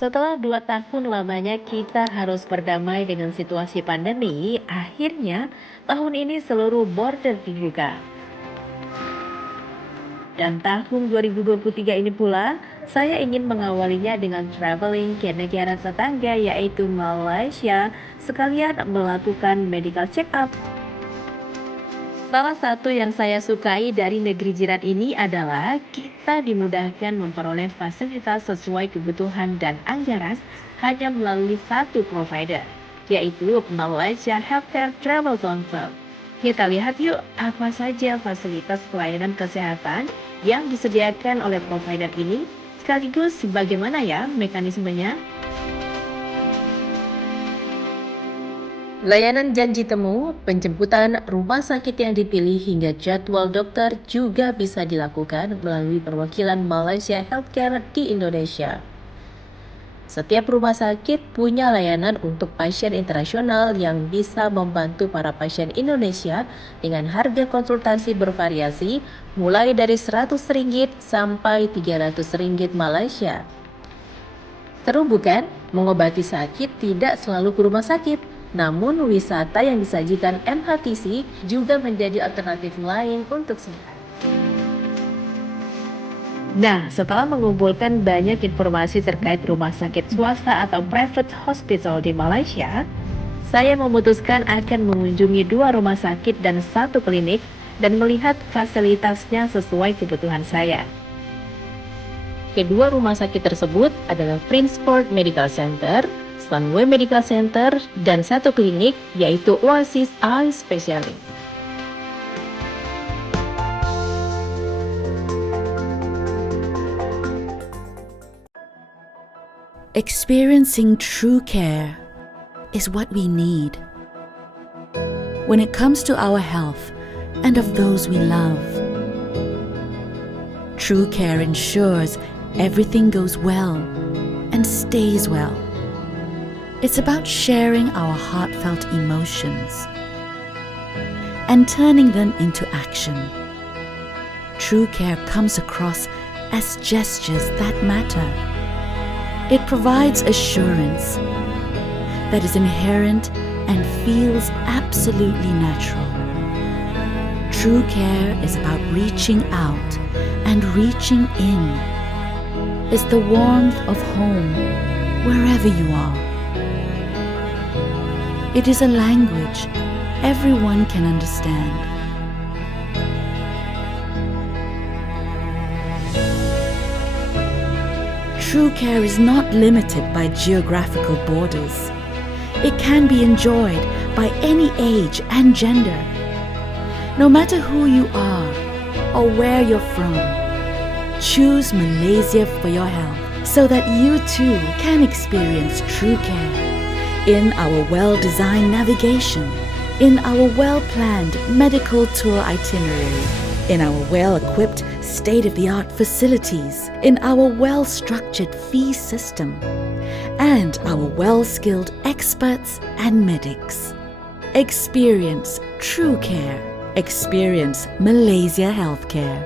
Setelah 2 tahun lamanya kita harus berdamai dengan situasi pandemi, akhirnya tahun ini seluruh border dibuka. Dan tahun 2023 ini pula, saya ingin mengawalinya dengan traveling ke negara tetangga yaitu Malaysia, sekalian melakukan medical check-up. Salah satu yang saya sukai dari negeri jiran ini adalah kita dimudahkan memperoleh fasilitas sesuai kebutuhan dan anggaran hanya melalui satu provider, yaitu Malaysia Healthcare Travel Confirm. Kita lihat yuk apa saja fasilitas pelayanan kesehatan yang disediakan oleh provider ini, sekaligus bagaimana ya mekanismenya. Layanan janji temu, penjemputan rumah sakit yang dipilih hingga jadwal dokter juga bisa dilakukan melalui perwakilan Malaysia Healthcare di Indonesia. Setiap rumah sakit punya layanan untuk pasien internasional yang bisa membantu para pasien Indonesia dengan harga konsultasi bervariasi mulai dari Rp100 sampai Rp300 Malaysia. Seru bukan? Mengobati sakit tidak selalu ke rumah sakit, namun wisata yang disajikan MHTC juga menjadi alternatif lain untuk sehat. Nah, setelah mengumpulkan banyak informasi terkait rumah sakit swasta atau private hospital di Malaysia, saya memutuskan akan mengunjungi 2 rumah sakit dan 1 klinik dan melihat fasilitasnya sesuai kebutuhan saya. Kedua rumah sakit tersebut adalah Princeport Medical Center, Sunway Medical Center, dan 1 klinik yaitu Oasis Eye Specialist. Experiencing true care is what we need when it comes to our health and of those we love. True care ensures everything goes well and stays well. It's about sharing our heartfelt emotions and turning them into action. True care comes across as gestures that matter. It provides assurance that is inherent and feels absolutely natural. True care is about reaching out and reaching in. It's the warmth of home wherever you are. It is a language everyone can understand. True care is not limited by geographical borders. It can be enjoyed by any age and gender. No matter who you are or where you're from, choose Malaysia for your health so that you too can experience true care in our well-designed navigation, in our well-planned medical tour itinerary, in our well-equipped state-of-the-art facilities, in our well-structured fee system, and our well-skilled experts and medics. Experience true care. Experience Malaysia Healthcare.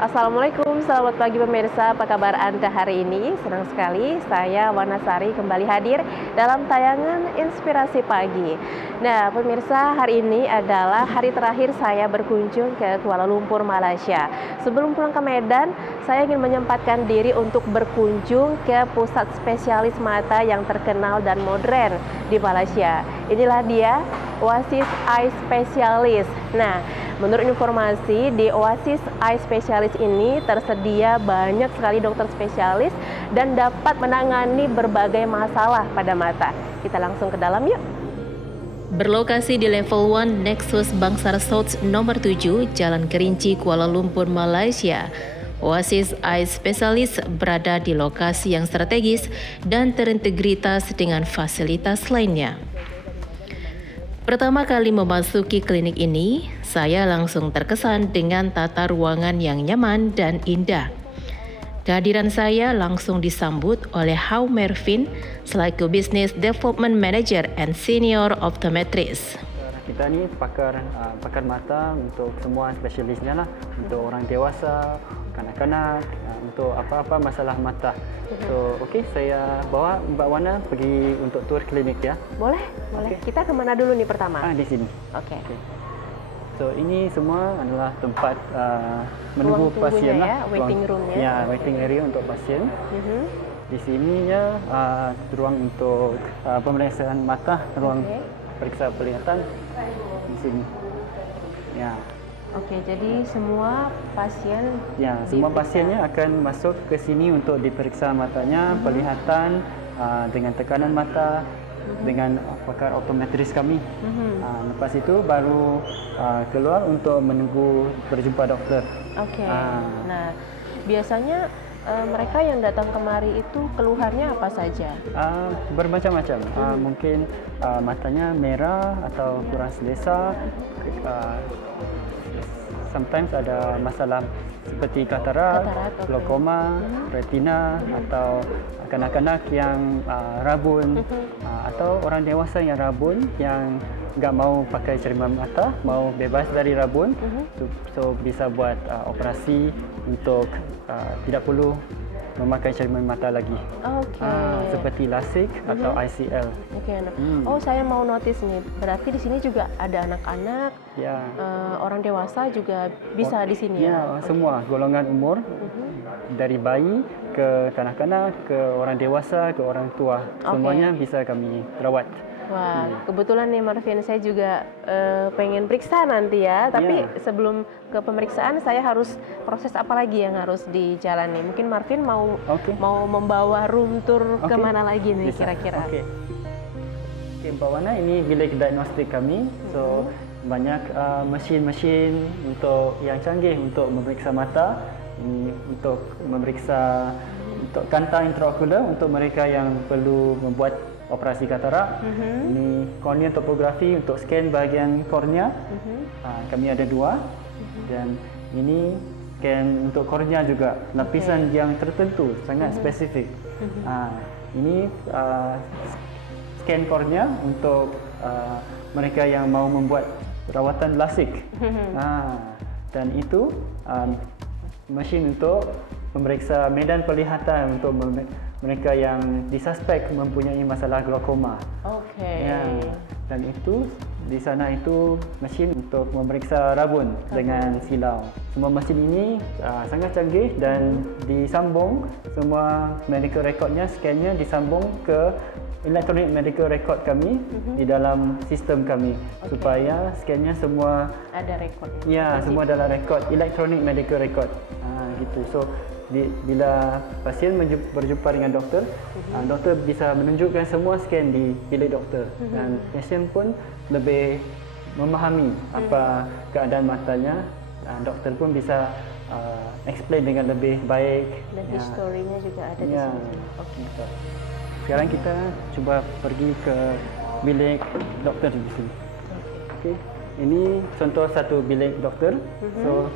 Assalamualaikum, selamat pagi pemirsa. Apa kabar Anda hari ini? Senang sekali saya Wanasari kembali hadir dalam tayangan Inspirasi Pagi. Nah, pemirsa, hari ini adalah hari terakhir saya berkunjung ke Kuala Lumpur, Malaysia. Sebelum pulang ke Medan, saya ingin menyempatkan diri untuk berkunjung ke pusat spesialis mata yang terkenal dan modern di Malaysia. Inilah dia, Oasis Eye Specialist. Nah, menurut informasi di Oasis Eye Specialist ini tersedia banyak sekali dokter spesialis dan dapat menangani berbagai masalah pada mata. Kita langsung ke dalam yuk. Berlokasi di level 1 Nexus Bangsar South nomor 7, Jalan Kerinci, Kuala Lumpur, Malaysia. Oasis Eye Specialist berada di lokasi yang strategis dan terintegritas dengan fasilitas lainnya. Pertama kali memasuki klinik ini, saya langsung terkesan dengan tata ruangan yang nyaman dan indah. Kehadiran saya langsung disambut oleh Hau Mervin selaku Business Development Manager and Senior Optometrist. Kita ni pakar mata untuk semua spesialisnya lah, untuk orang dewasa, kanak-kanak, untuk apa-apa masalah mata. So, okey, saya bawa Mbak Wana pergi untuk tour klinik ya. Boleh. Okay. Kita kemana dulu nih pertama? Di sini. Oke. So, ini semua adalah tempat menunggu pasien lah. Waiting room-nya. Ya, waiting area untuk pasien. Di sininya ruang untuk pemeriksaan mata, ruang periksa penglihatan di sini. Ya. Oke, jadi semua pasien semua pasiennya akan masuk ke sini untuk diperiksa matanya, penglihatan dengan tekanan mata dengan pakar optometris kami. Lepas itu baru keluar untuk menunggu berjumpa doktor. Oke. Nah, biasanya mereka yang datang kemari itu keluhannya apa saja? Bermacam-macam. Mungkin matanya merah atau kurang selesa. Sometimes ada masalah seperti katarak, glaukoma, retina, atau kanak-kanak yang rabun, atau orang dewasa yang rabun yang nggak mau pakai cermin mata, mau bebas dari rabun, so bisa buat operasi untuk tidak perlu memakai cermin mata lagi. Seperti LASIK atau ICL. Saya mau notice nih. Berarti di sini juga ada anak-anak, orang dewasa juga bisa di sini ya? Semua golongan umur, dari bayi ke kanak-kanak, ke orang dewasa, ke orang tua, semuanya bisa kami rawat. Wah, kebetulan nih Marvin, saya juga pengen periksa nanti ya. Tapi sebelum ke pemeriksaan, saya harus proses apa lagi yang harus dijalani? Mungkin Marvin mau membawa room tour kemana lagi nih kira-kira? Oke, Mbak Wana, ini bilik diagnostik kami. So banyak mesin-mesin untuk yang canggih untuk memeriksa mata. Ini untuk memeriksa untuk kanta intraokular untuk mereka yang perlu membuat operasi katarak. Ini cornea topografi untuk scan bahagian kornea. Kami ada 2. Dan ini scan untuk kornea juga, lapisan yang tertentu, sangat spesifik. Ini scan kornea untuk mereka yang mau membuat rawatan LASIK. Dan itu mesin untuk memeriksa medan penglihatan untuk mereka yang disuspek mempunyai masalah glaukoma. Dan itu di sana itu mesin untuk memeriksa rabun dengan silau. Semua mesin ini sangat canggih dan disambung semua medical recordnya, scannya disambung ke electronic medical record kami di dalam sistem kami supaya scannya semua ada rekod. Semua dalam rekod electronic medical record. Gitu. So bila pasien berjumpa dengan doktor, doktor bisa menunjukkan semua scan di bilik doktor dan pasien pun lebih memahami apa keadaan matanya. Doktor pun bisa explain dengan lebih baik. Dan historinya juga ada di sini. Sekarang kita cuba pergi ke bilik doktor di sini. Ini contoh satu bilik doktor. So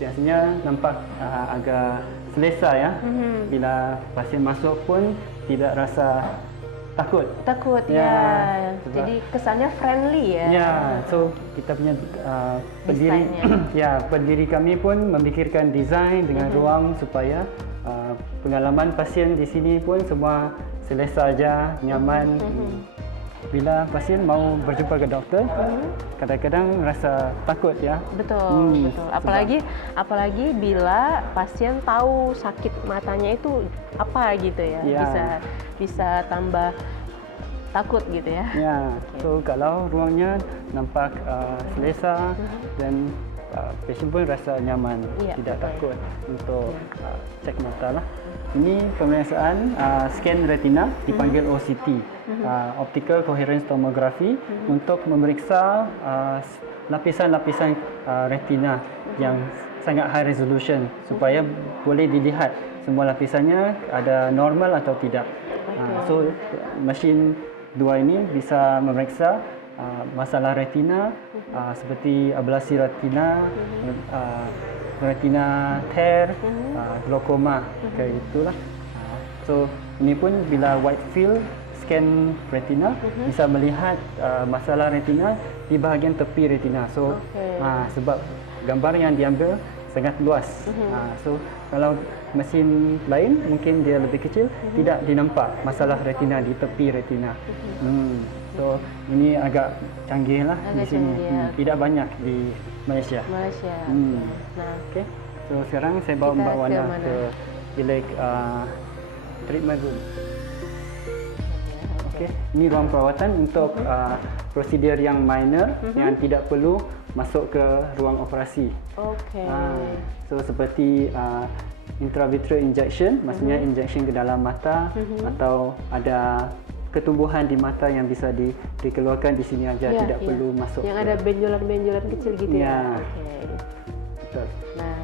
biasanya nampak agak selesa ya. Bila pasien masuk pun tidak rasa takut. Takut Ya, ya. sebab- Jadi kesannya friendly ya. Ya, so kita punya pendiri, Desainnya. pendiri kami pun memikirkan desain dengan ruang supaya pengalaman pasien di sini pun semua selesa aja, nyaman. Bila pasien mau berjumpa ke doktor, kadang-kadang rasa takut ya. Betul, betul. sebab- Apalagi bila pasien tahu sakit matanya itu apa gitu ya. Ya. Bisa tambah takut gitu ya. Ya, so kalau ruangnya nampak selesa dan pasien pun rasa nyaman, Ya, tidak betul. takut untuk cek mata lah. Ini pemeriksaan scan retina dipanggil OCT, Optical Coherence Tomography, untuk memeriksa lapisan-lapisan retina yang sangat high resolution supaya boleh dilihat semua lapisannya ada normal atau tidak. So mesin dua ini bisa memeriksa masalah retina seperti ablasi retina, retina tear, glaukoma, kayak gitulah. So ini pun bila wide field scan retina bisa melihat masalah retina di bahagian tepi retina. So sebab gambar yang diambil sangat luas. So kalau mesin lain mungkin dia lebih kecil, tidak dinampak masalah retina di tepi retina. So ini agak canggih lah di Agak sini. canggih, ya. Tidak banyak di Malaysia. Malaysia. Nah, Okey. So sekarang saya bawa Kita Mbak ke Wana mana? ke bilik treatment room. Okey, ini ruang perawatan untuk prosedur yang minor yang tidak perlu masuk ke ruang operasi. oke. So seperti intravitreal injection, maksudnya injection ke dalam mata atau ada ketumbuhan di mata yang bisa dikeluarkan di sini aja, Ya, tidak ya. perlu masuk. Yang ke- ada benjolan-benjolan kecil gitu ya. Ya. Oke. Betul. Nah,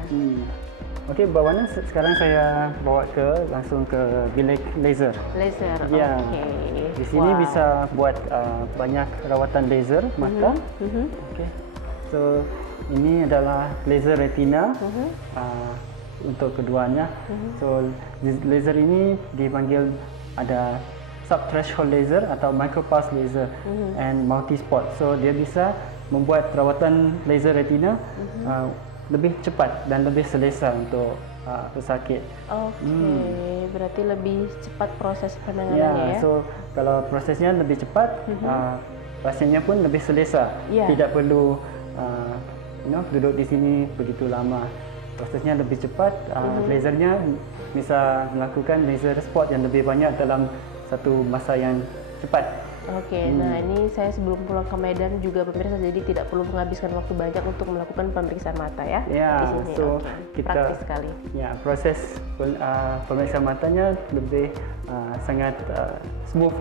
Okey, Mbak Wana, sekarang saya bawa langsung ke bilik laser. laser. Ya. Oke. Di sini Wow. bisa buat banyak rawatan laser mata. Okey. So ini adalah laser retina untuk keduanya. So laser ini dipanggil ada subthreshold laser atau micropulse laser and multi-spot. So dia bisa membuat rawatan laser retina lebih cepat dan lebih selesa untuk pesakit. Oke, berarti lebih cepat proses penanganannya ya. So kalau prosesnya lebih cepat, pasiennya pun lebih selesa. Ya. Tidak perlu duduk di sini begitu lama. Prosesnya lebih cepat. Lasernya bisa melakukan laser spot yang lebih banyak dalam satu masa yang cepat. Oke, nah ini saya sebelum pulang ke Medan juga pemirsa, jadi tidak perlu menghabiskan waktu banyak untuk melakukan pemeriksaan mata ya. Ya, di sini. so Oke. kita Praktis sekali. Ya, proses pemeriksaan matanya lebih sangat smooth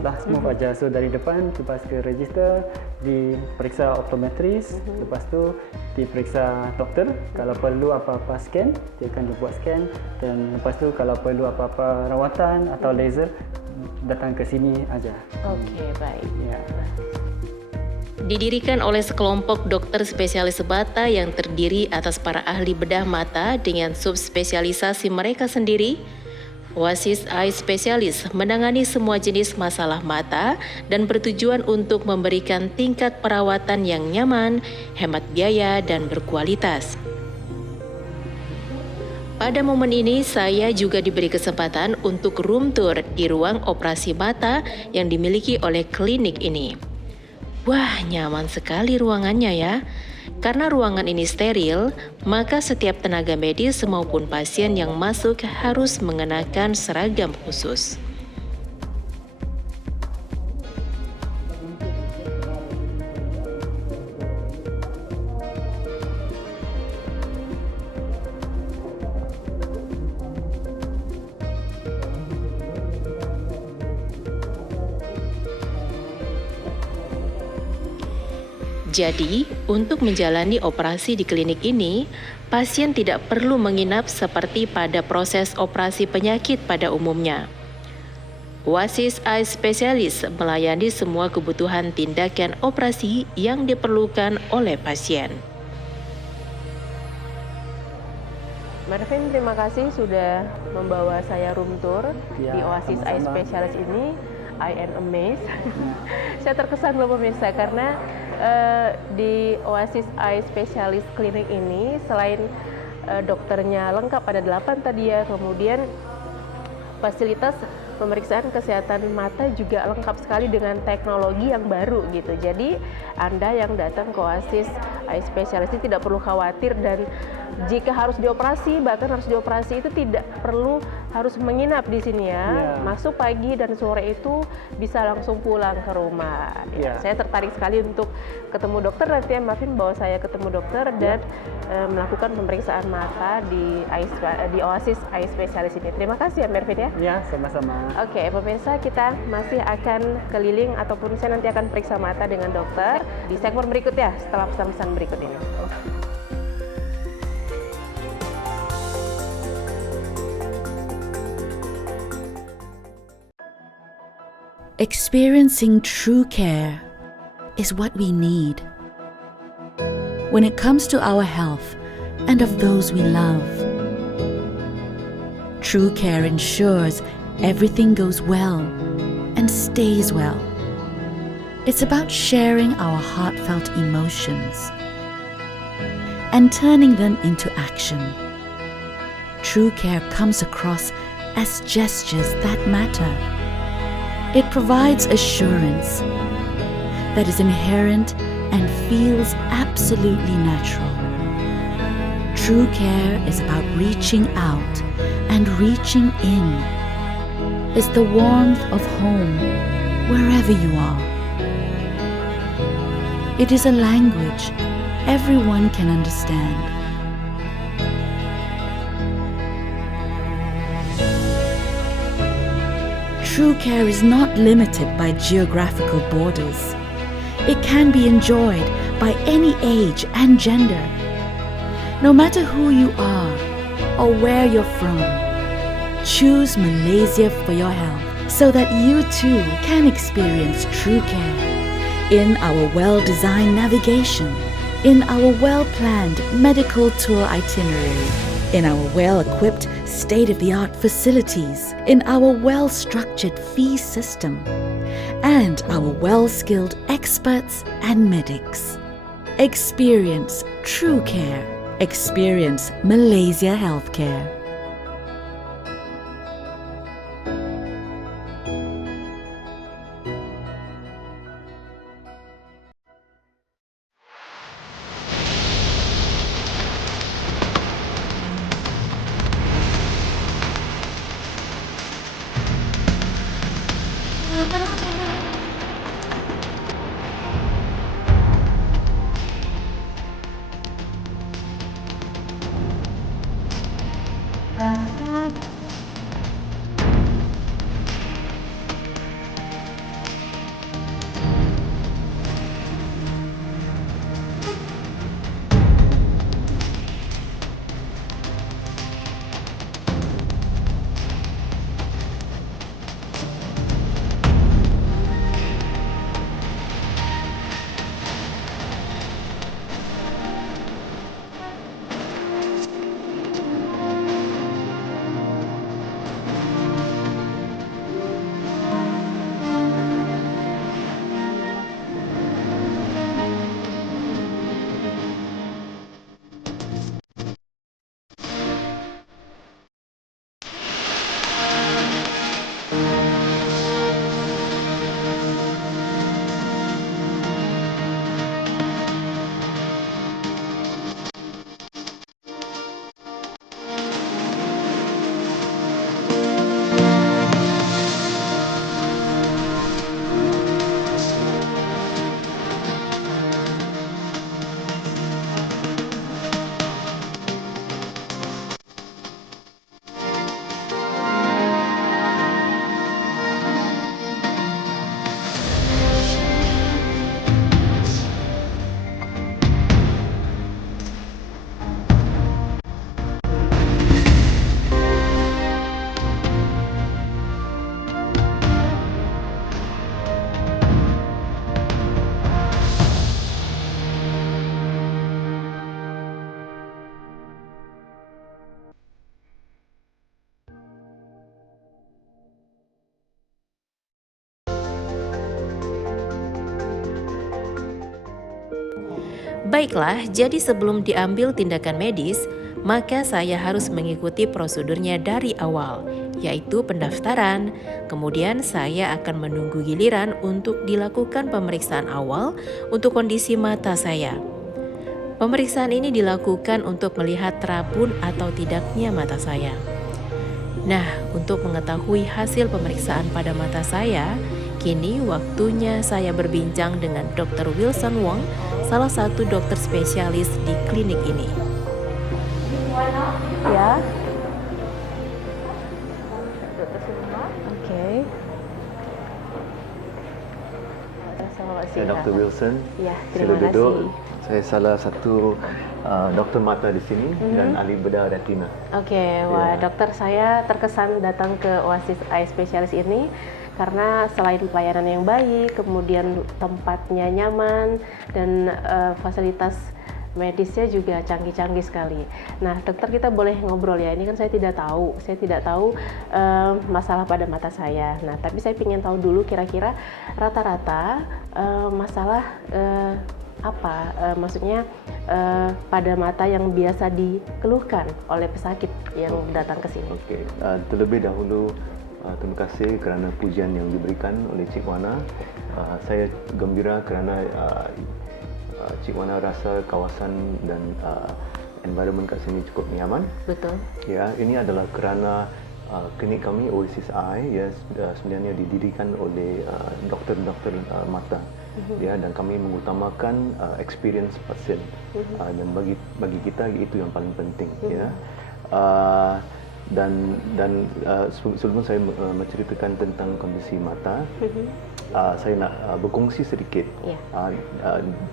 aja. So dari depan lepas ke register, diperiksa optometris, lepas tu diperiksa doktor. Kalau perlu apa-apa scan, dia akan dibuat scan, dan lepas tu kalau perlu apa-apa rawatan atau laser, datang ke sini aja. Oke, baik. Ya. Didirikan oleh sekelompok dokter spesialis mata yang terdiri atas para ahli bedah mata dengan subspesialisasi mereka sendiri, Oasis Eye Specialist menangani semua jenis masalah mata dan bertujuan untuk memberikan tingkat perawatan yang nyaman, hemat biaya, dan berkualitas. Pada momen ini, saya juga diberi kesempatan untuk room tour di ruang operasi mata yang dimiliki oleh klinik ini. Wah, nyaman sekali ruangannya ya. Karena ruangan ini steril, maka setiap tenaga medis maupun pasien yang masuk harus mengenakan seragam khusus. Jadi, untuk menjalani operasi di klinik ini, pasien tidak perlu menginap seperti pada proses operasi penyakit pada umumnya. Oasis Eye Specialist melayani semua kebutuhan tindakan operasi yang diperlukan oleh pasien. Marvin, terima kasih sudah membawa saya room tour Ya, di Oasis Eye sama-sama. Specialist ini. I am amazed. Saya terkesan loh pemirsa karena di Oasis Eye Specialist Clinic ini selain dokternya lengkap, ada 8 tadi ya, kemudian fasilitas pemeriksaan kesehatan mata juga lengkap sekali dengan teknologi yang baru gitu. Jadi Anda yang datang ke Oasis Eye Specialist ini tidak perlu khawatir, dan jika harus dioperasi, bahkan harus dioperasi itu tidak perlu harus menginap di sini ya. Masuk pagi dan sore itu bisa langsung pulang ke rumah. Saya tertarik sekali untuk ketemu dokter nanti ya, maafin bahwa saya ketemu dokter dan melakukan pemeriksaan mata di Oasis Eye Specialist ini. Terima kasih ya Mervin ya. Ya, sama-sama. Oke, pemirsa, kita masih akan keliling ataupun saya nanti akan periksa mata dengan dokter di segmen berikutnya setelah pesan-pesan berikut ini. Experiencing true care is what we need when it comes to our health and of those we love. True care ensures everything goes well and stays well. It's about sharing our heartfelt emotions and turning them into action. True care comes across as gestures that matter. It provides assurance that is inherent and feels absolutely natural. True care is about reaching out and reaching in. It's the warmth of home wherever you are. It is a language everyone can understand. True care is not limited by geographical borders. It can be enjoyed by any age and gender. No matter who you are or where you're from, choose Malaysia for your health so that you too can experience true care in our well-designed navigation, in our well-planned medical tour itinerary, in our well-equipped state-of-the-art facilities, in our well-structured fee system, and our well-skilled experts and medics. Experience true care. Experience Malaysia Healthcare. Baiklah, jadi sebelum diambil tindakan medis, maka saya harus mengikuti prosedurnya dari awal, yaitu pendaftaran. Kemudian saya akan menunggu giliran untuk dilakukan pemeriksaan awal untuk kondisi mata saya. Pemeriksaan ini dilakukan untuk melihat terabun atau tidaknya mata saya. Nah, untuk mengetahui hasil pemeriksaan pada mata saya, kini waktunya saya berbincang dengan Dr. Wilson Wong, salah satu dokter spesialis di klinik ini. Ya. Oke. Selamat Saya siang. Dr. Wilson. Ya, Sila terima duduk. kasih. Saya salah satu doktor mata di sini dan ahli bedah retina. Oke, wah Ya. dokter, saya terkesan datang ke Oasis Eye Specialist ini karena selain pelayanan yang baik, kemudian tempatnya nyaman dan fasilitas medisnya juga canggih-canggih sekali. Nah, dokter, kita boleh ngobrol ya. Ini kan saya tidak tahu masalah pada mata saya. Nah, tapi saya ingin tahu dulu kira-kira rata-rata masalah apa, maksudnya pada mata yang biasa dikeluhkan oleh pesakit yang datang ke sini. Okey, terlebih dahulu terima kasih kerana pujian yang diberikan oleh Cik Wana. Saya gembira kerana Cik Wana rasa kawasan dan environment kat sini cukup nyaman. Betul. Ya, ini adalah kerana klinik kami Oasis Eye ya sebenarnya didirikan oleh doktor-doktor mata. Ya, dan kami mengutamakan experience pasien dan bagi kita itu yang paling penting ya. Dan sebelum saya menceritakan tentang kondisi mata, saya nak berkongsi sedikit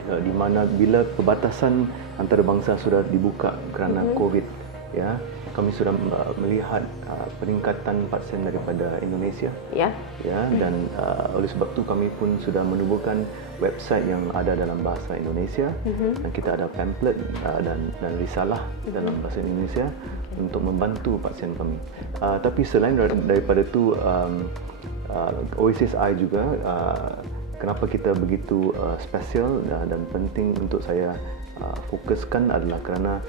di mana bila perbatasan antarabangsa sudah dibuka kerana COVID ya, kami sudah melihat peningkatan pasien daripada Indonesia Ya. dan oleh sebab itu kami pun sudah menubuhkan website yang ada dalam bahasa Indonesia dan kita ada pamphlet dan risalah dalam bahasa Indonesia untuk membantu pasien kami. Tapi selain daripada itu Oasis Eye juga kenapa kita begitu spesial dan penting untuk saya fokuskan adalah kerana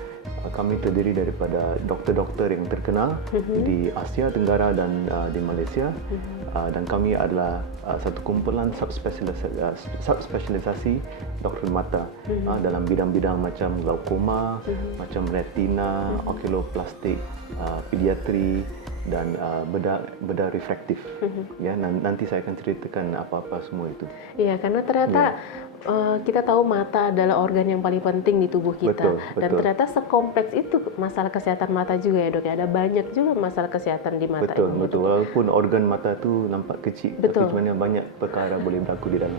kami terdiri daripada doktor-doktor yang terkenal di Asia Tenggara dan di Malaysia dan kami adalah satu kumpulan subspesialisasi doktor mata dalam bidang-bidang macam glaukoma, macam retina, okuloplastik, pediatri dan bedah refraktif. Ya, nanti saya akan ceritakan apa-apa semua itu. Iya, karena ternyata kita tahu mata adalah organ yang paling penting di tubuh kita. Dan ternyata sekompleks itu masalah kesehatan mata juga ya, Dok. Ada banyak juga masalah kesehatan di mata. Betul. Walaupun organ mata tu nampak kecil, tapi sebenarnya banyak perkara boleh berlaku di dalam.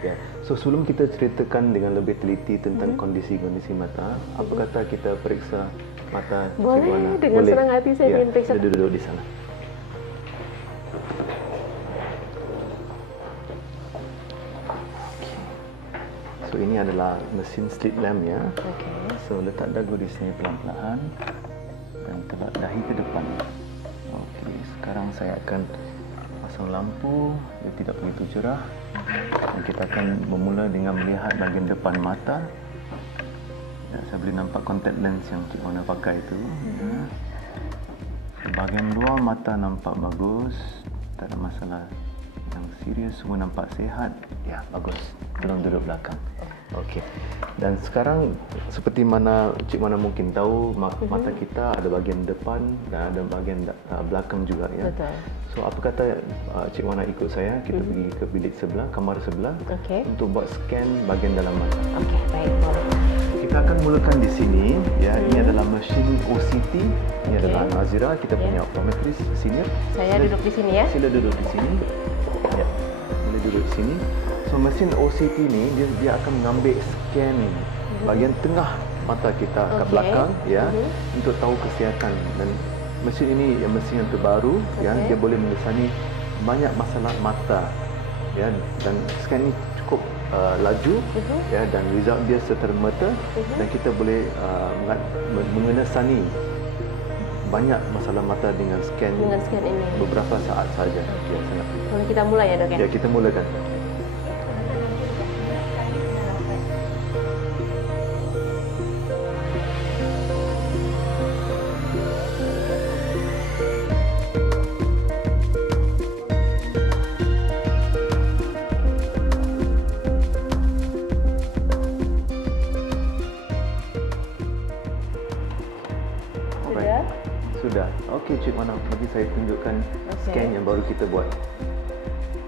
Ya. So sebelum kita ceritakan dengan lebih teliti tentang kondisi-kondisi mata, apa kata kita periksa mata Cik Wana? Boleh, dengan senang hati saya ingin periksa. Kita duduk di sana. So ini adalah mesin slit lamp ya. Oke. So letak dagu di sini pelan-pelan dan telak dahi ke depan. Okey, sekarang saya akan pasang lampu, dia tidak begitu cerah. Dan kita akan bermula dengan melihat bahagian depan mata. Ya, saya boleh nampak contact lens yang Cik Wana pakai itu. Ya. Bahagian luar mata nampak bagus, tak ada masalah yang serius, semua nampak sihat. Ya, bagus. Tolong duduk belakang. Okey. Dan sekarang seperti mana Cik Wana mungkin tahu, mata kita ada bahagian depan dan ada bahagian belakang juga ya. Betul. So apa kata Cik Wana ikut saya, kita pergi ke bilik sebelah, kamar sebelah untuk buat scan bahagian dalam mata. Okey, baik, boleh. Kita akan mulakan di sini ya. Ini adalah mesin OCT. Ini adalah Nazira, kita punya optometris senior. Saya duduk di sini ya. Sila duduk di sini. Ya. Boleh duduk di sini. So mesin OCT ni dia akan mengambil scan bahagian tengah mata kita ke belakang ya untuk tahu kesihatan. Dan mesin ini mesin yang terbaru ya, dia boleh mengesani banyak masalah mata ya, dan scan ini cukup laju ya, dan result dia serta-merta dan kita boleh mengenasani banyak masalah mata dengan scan ini beberapa saat saja. Ya, sangat. Boleh kita mulai ya, Dok ya? Ya, kita mulakan. Okey Cik Wana, bagi saya tunjukkan scan yang baru kita buat.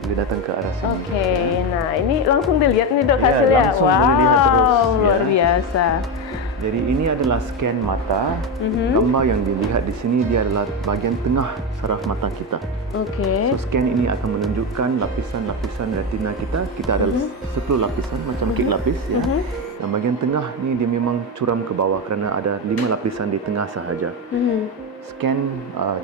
Boleh datang ke arah sini. Okey, nah ini langsung dilihat nih dok Ya, hasilnya. langsung boleh lihat terus, Wow, ya. luar biasa. Jadi ini adalah scan mata. Gambar yang dilihat di sini dia adalah bahagian tengah saraf mata kita. Okey. So scan ini akan menunjukkan lapisan-lapisan retina kita. Kita ada 10 lapisan macam kek lapis ya. Dan bahagian tengah ni dia memang curam ke bawah kerana ada 5 lapisan di tengah sahaja. Scan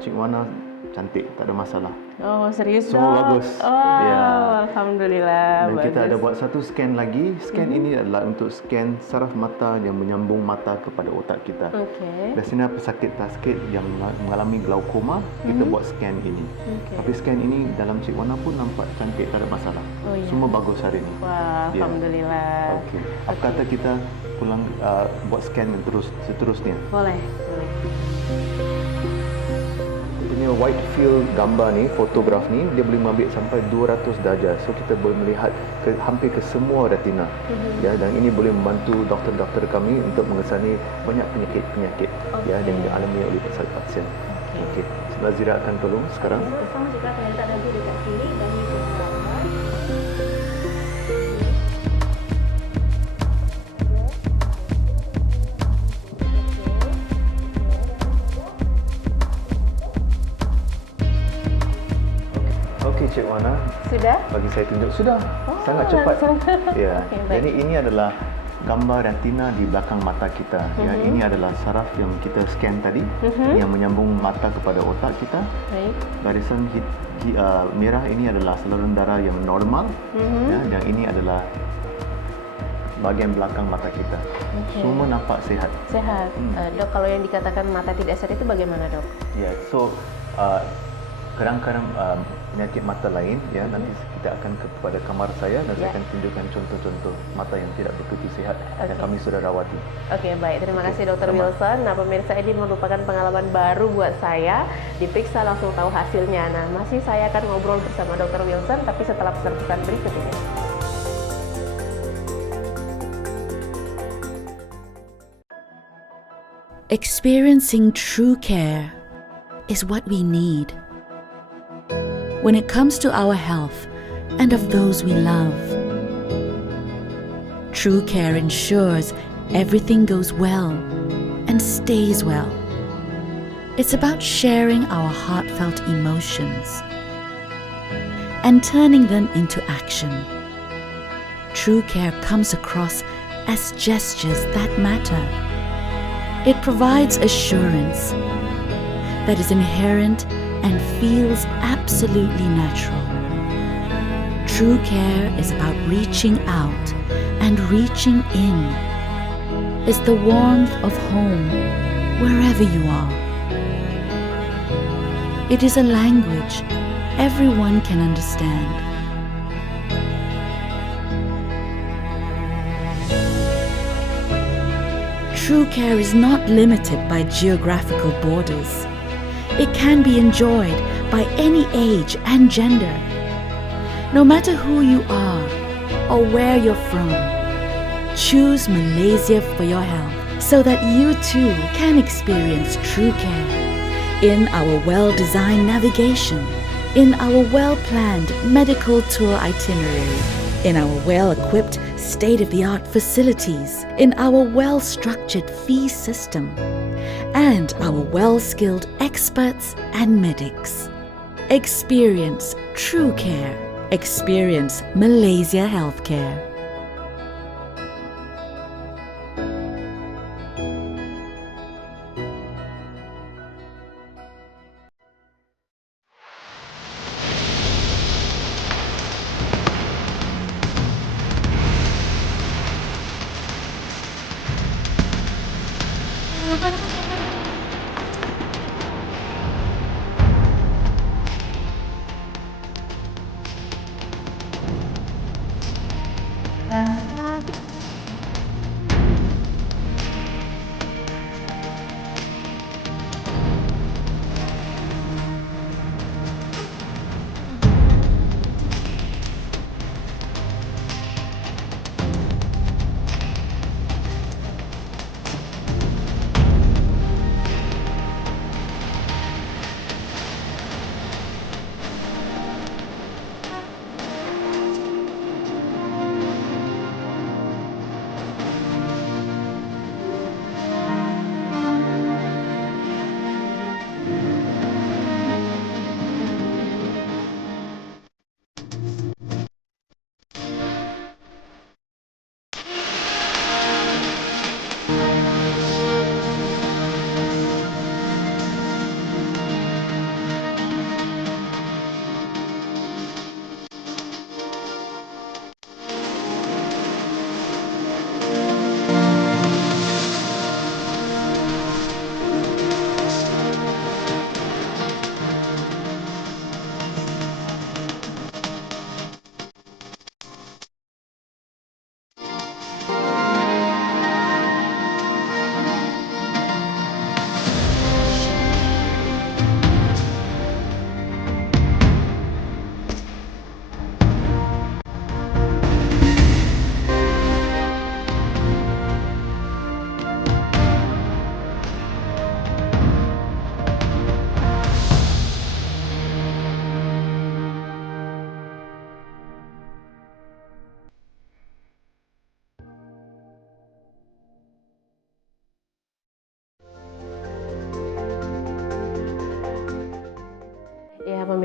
Cik Wana cantik, tak ada masalah. Oh serius dok? Semua bagus. Oh, Ya. alhamdulillah. Dan bagus. kita ada buat satu scan lagi. Scan ini adalah untuk scan saraf mata yang menyambung mata kepada otak kita. Okey. Biasanya pesakit sakit yang mengalami glaukoma, kita buat scan ini. Tapi scan ini dalam Cik Wana pun nampak cantik, tak ada masalah. Oh, ya. Semua bagus hari ini. Wah, Ya. alhamdulillah. Okey. Apa kata kita pulang buat scan yang seterusnya? Boleh. Ini wide field gambar ni, fotograf ni, dia boleh mengambil sampai 200 darjah. So kita boleh melihat hampir ke semua retina. Ya, dan ini boleh membantu doktor-doktor kami untuk mengesani banyak penyakit-penyakit ya yang dialami oleh pasien. Okey. Nazira akan tolong sekarang. Sama juga akan letak nanti dekat sini dan ini gambar. Okey Cik Wana, Sudah? bagi saya tunjuk sudah. Sangat cepat. Ya. Okey, baik. Jadi ini adalah gambar retina di belakang mata kita. Ya, ini adalah saraf yang kita scan tadi yang menyambung mata kepada otak kita. Baik. Barisan merah ini adalah saluran darah yang normal. Ya, dan ini adalah bahagian belakang mata kita. Semua nampak sihat. Sehat. Dok, kalau yang dikatakan mata tidak sehat itu bagaimana dok? Ya, so kadang-kadang penyakit mata lain ya nanti kita akan kepada kamar saya dan saya akan tunjukkan contoh-contoh mata yang tidak begitu sihat yang kami sudah rawati. Oke, baik. Terima kasih Dr. sama. Wilson. Nah, pemirsa, ini merupakan pengalaman baru buat saya. Diperiksa langsung tahu hasilnya. Nah, masih saya akan ngobrol bersama Dr. Wilson, tapi setelah pesan-pesan berikut ini. Experiencing true care is what we need when it comes to our health and of those we love. True care ensures everything goes well and stays well. It's about sharing our heartfelt emotions and turning them into action. True care comes across as gestures that matter. It provides assurance that is inherent and feels absolutely natural. True care is about reaching out and reaching in. It's the warmth of home wherever you are. It is a language everyone can understand. True care is not limited by geographical borders. It can be enjoyed by any age and gender. No matter who you are or where you're from, choose Malaysia for your health so that you too can experience true care in our well-designed navigation, in our well-planned medical tour itinerary, in our well-equipped state-of-the-art facilities, in our well-structured fee system, and our well-skilled experts and medics. Experience true care. Experience Malaysia Healthcare.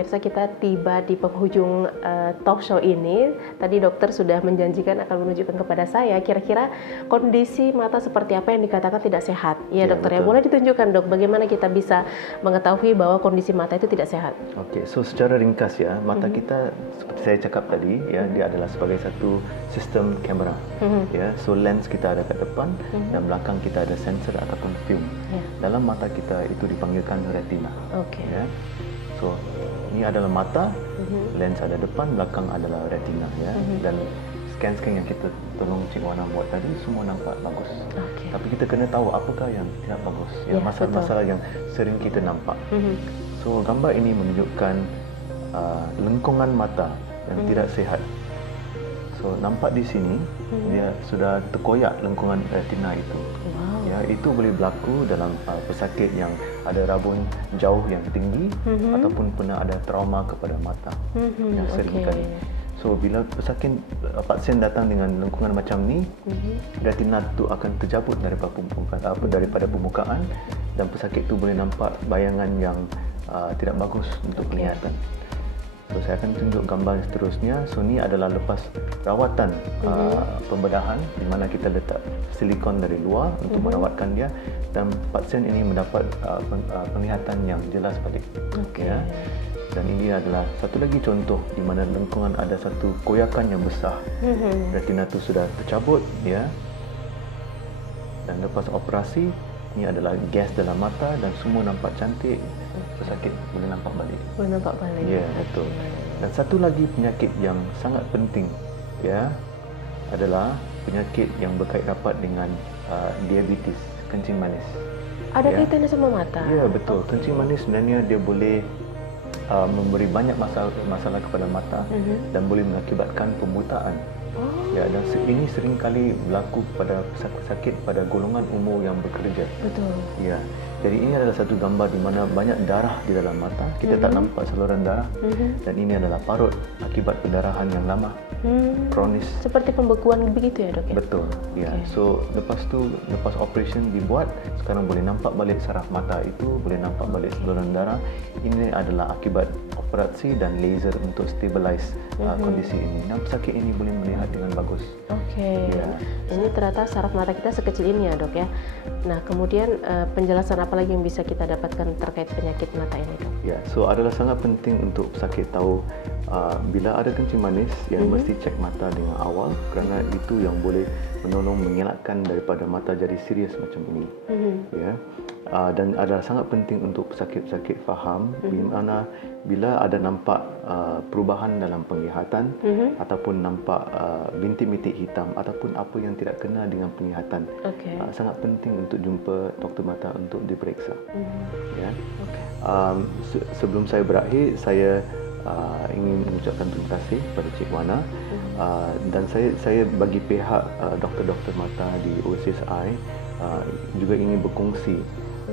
pemirsa, kita tiba di penghujung talk show ini. Tadi dokter sudah menjanjikan akan menunjukkan kepada saya kira-kira kondisi mata seperti apa yang dikatakan tidak sehat. Ya, Ya, dokter ya, betul. boleh ditunjukkan dok, bagaimana kita bisa mengetahui bahwa kondisi mata itu tidak sehat? Okey, so secara ringkas ya, mata kita seperti saya cakap tadi ya, dia adalah sebagai satu sistem kamera. Ya, so lens kita ada kat depan dan belakang kita ada sensor ataupun film. Ya. Dalam mata kita itu dipanggilkan retina. Oke. Ya. So ini adalah mata, lens ada depan, belakang adalah retina ya. Dan scan-scan yang kita tolong Cik Wana buat tadi semua nampak bagus. Oke. Tapi kita kena tahu apakah yang tidak bagus, Ya, masalah-masalah yang sering kita nampak. So gambar ini menunjukkan lengkungan mata yang tidak sehat. So nampak di sini dia sudah terkoyak lengkungan retina itu. Wow. Ya, itu boleh berlaku dalam pesakit yang ada rabun jauh yang tinggi ataupun pernah ada trauma kepada mata yang sering okey. kali. So bila pasien datang dengan lengkungan macam ni, retina tu akan terjabut daripada permukaan dan pesakit tu boleh nampak bayangan yang tidak bagus untuk penglihatan. So saya akan tunjuk gambar seterusnya. So ni adalah lepas rawatan pembedahan di mana kita letak silikon dari luar untuk merawatkan dia dan pasien ini mendapat penglihatan yang jelas balik. Okey. Ya. Dan ini adalah satu lagi contoh di mana lengkungan ada satu koyakan yang besar. Retina tu sudah tercabut ya. Dan lepas operasi ini adalah gas dalam mata dan semua nampak cantik. Pesakit boleh nampak balik. Boleh nampak balik. Ya, betul. Dan satu lagi penyakit yang sangat penting ya adalah penyakit yang berkait rapat dengan diabetes, kencing manis. Ada Ya. kaitannya sama mata? Ya, betul. Kencing manis sebenarnya dia boleh memberi banyak masalah kepada mata dan boleh mengakibatkan pembutaan. Ya, dan ini sering kali berlaku pada pesakit pada golongan umur yang bekerja. Betul. Ya, jadi ini adalah satu gambar di mana banyak darah di dalam mata. Kita tak nampak saluran darah. Dan ini adalah parut akibat pendarahan yang lama, kronis. Seperti pembekuan begitu ya dok ya? Betul. Ya. Okey. So lepas operation dibuat, sekarang boleh nampak balik saraf mata itu, boleh nampak balik saluran darah. Ini adalah akibat operasi dan laser untuk stabilize kondisi ini. Dan pesakit ini boleh melihat dengan bagus. Oke. Ya. Ini ternyata saraf mata kita sekecil ini ya dok ya. Nah kemudian penjelasan apa lagi yang bisa kita dapatkan terkait penyakit mata ini dok? Ya, so adalah sangat penting untuk pesakit tahu bila ada kencing manis yang mesti cek mata dengan awal kerana itu yang boleh menolong mengelakkan daripada mata jadi serius macam ini. Ya. Dan adalah sangat penting untuk pesakit-pesakit faham di mana bila ada nampak perubahan dalam penglihatan ataupun nampak bintik-bintik hitam ataupun apa yang tidak kena dengan penglihatan, Okey. sangat penting untuk jumpa doktor mata untuk diperiksa. Ya. Sebelum saya berakhir, saya ingin mengucapkan terima kasih kepada Cik Wana dan saya bagi pihak doktor-doktor mata di Oasis Eye juga ingin berkongsi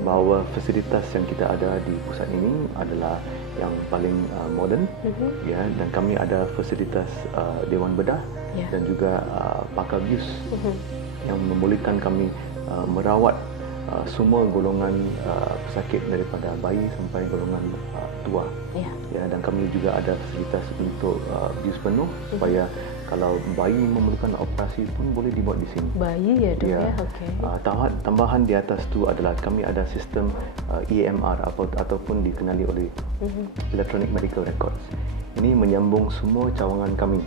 bahawa fasilitas yang kita ada di pusat ini adalah yang paling moden ya, dan kami ada fasilitas Dewan Bedah Ya. dan juga pakar bius yang membolehkan kami merawat semua golongan pesakit daripada bayi sampai golongan tua. Ya. Ya, dan kami juga ada fasilitas untuk bius penuh supaya kalau bayi memerlukan operasi pun boleh dibuat di sini. Bayi ya dok ya? Ya. Oke. Tambahan di atas tu adalah kami ada sistem EMR ataupun dikenali oleh Electronic Medical Records. Ini menyambung semua cawangan kami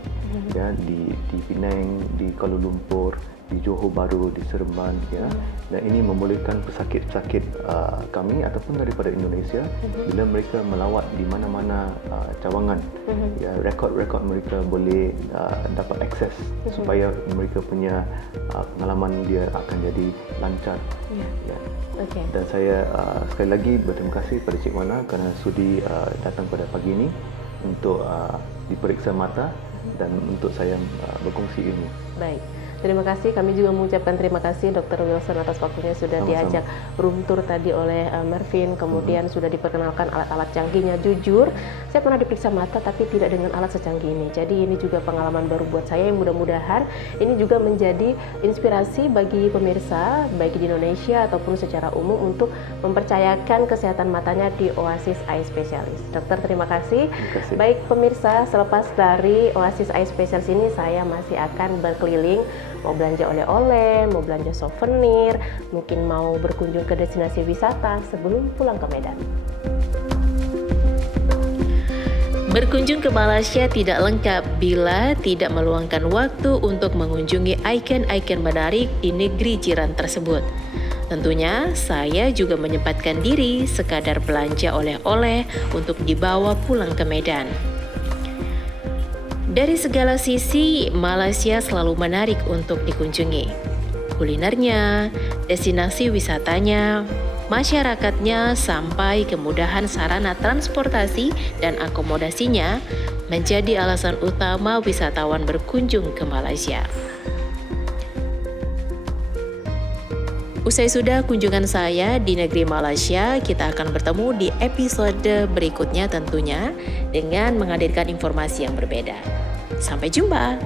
ya di Penang, di Kuala Lumpur, di Johor Bahru, di Seremban ya. Dan ini membolehkan pesakit-pesakit kami ataupun daripada Indonesia bila mereka melawat di mana-mana cawangan ya, rekod-rekod mereka boleh dapat akses supaya mereka punya pengalaman dia akan jadi lancar. Ya. Oke. Dan saya sekali lagi berterima kasih kepada Cik Wana kerana sudi datang pada pagi ini untuk diperiksa mata dan untuk saya berkongsi ilmu. Baik. Terima kasih, kami juga mengucapkan terima kasih Dr. Wilson atas waktunya sudah Sama-sama. diajak room tour tadi oleh Mervin, kemudian sudah diperkenalkan alat-alat canggihnya. Jujur, saya pernah diperiksa mata tapi tidak dengan alat secanggih ini. Jadi ini juga pengalaman baru buat saya yang mudah-mudahan ini juga menjadi inspirasi bagi pemirsa, baik di Indonesia ataupun secara umum untuk mempercayakan kesehatan matanya di Oasis Eye Specialist. Dokter, terima kasih. Terima kasih. Baik pemirsa, selepas dari Oasis Eye Specialist ini saya masih akan berkeliling, mau belanja oleh-oleh, mau belanja souvenir, mungkin mau berkunjung ke destinasi wisata sebelum pulang ke Medan. Berkunjung ke Malaysia tidak lengkap bila tidak meluangkan waktu untuk mengunjungi ikon-ikon menarik di negeri jiran tersebut. Tentunya saya juga menyempatkan diri sekadar belanja oleh-oleh untuk dibawa pulang ke Medan. Dari segala sisi, Malaysia selalu menarik untuk dikunjungi. Kulinernya, destinasi wisatanya, masyarakatnya, sampai kemudahan sarana transportasi dan akomodasinya menjadi alasan utama wisatawan berkunjung ke Malaysia. Usai sudah kunjungan saya di negeri Malaysia, kita akan bertemu di episode berikutnya tentunya dengan menghadirkan informasi yang berbeda. Sampai jumpa!